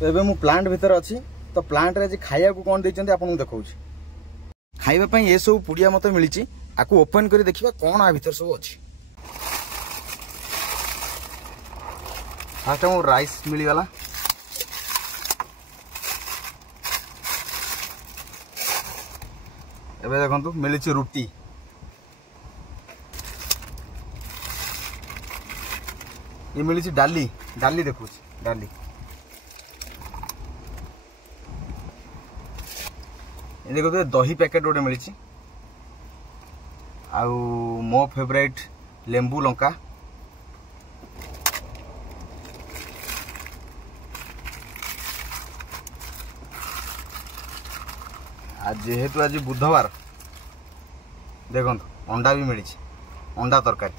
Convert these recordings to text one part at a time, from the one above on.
तो एबे मु प्लांट भीतर अच्छी तो प्लांट रे खाया को कौन देइचंती आपन देखौ खाइबा पई ए सब पुड़िया मते मिलिची आकु ओपन करी देखिबा कोन आ भीतर सब अछि। फास्ट मु राइस मिली गला एबे देखंतु मिलिची रुटी ये मिली डाली डाली देखु डाली ये देखो तो दही पैकेट गोटे मिली आउ मो फेवरेट लेंबू लंका आज जेहेतु आज बुधवार देखो अंडा भी मिली अंडा तरकारी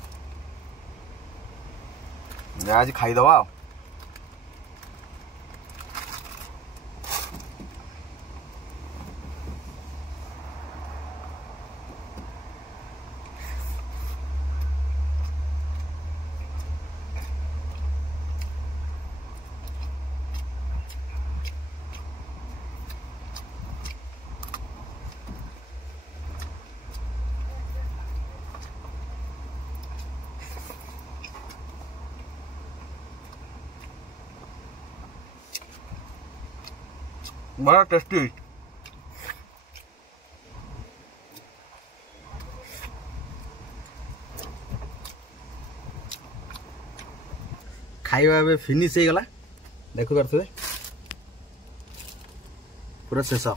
आज खाईदवा। बड़ा टेस्टी खाଇବା फिनिश हो गला देखु पारे पूरा शेष।